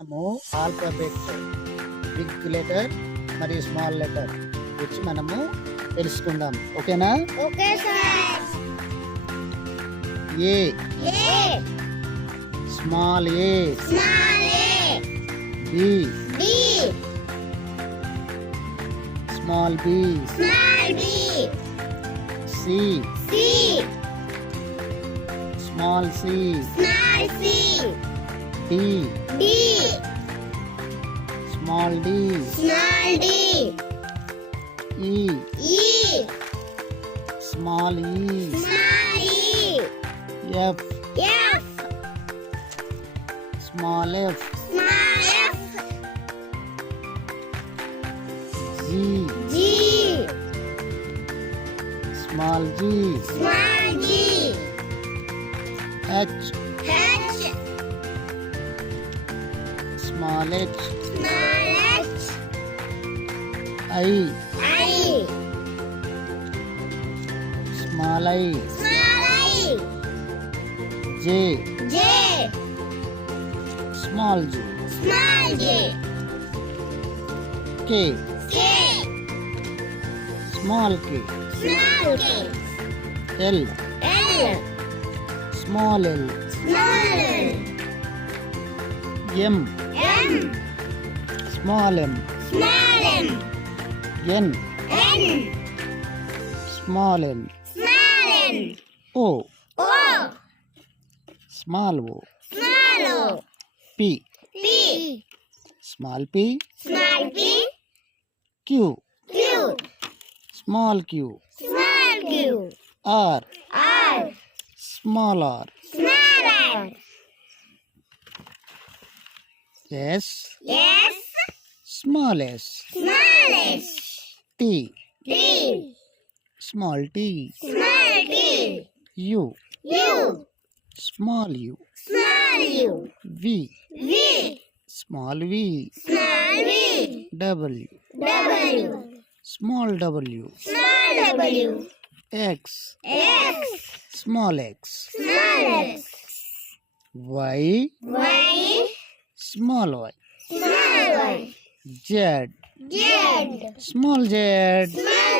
మనము alphabet big letter మరియు small letter గురించి మనము తెలుసుకుందాం. ఓకేనా? Okay sir. A A small A, small A, B B small B, small B, C C small C, small C, D D small D, small D, E E small E, small E, F F small F, small F, G G small G, small G, H H small H, small H, I I small I, small I, J J small J, small J, K K small K, small K, L L small L, small L, M M small M, small M, N N small N, small N, O O small O, small O, P P small P, small P, Q Q small Q, small Q, R R small R, small R, S S small S, small S, T T small T, small T, U U small U, small U, we we small V, small V, W W small W, small W, X X small X, small X, Y Y small Y, small Y, Z Z small Z, small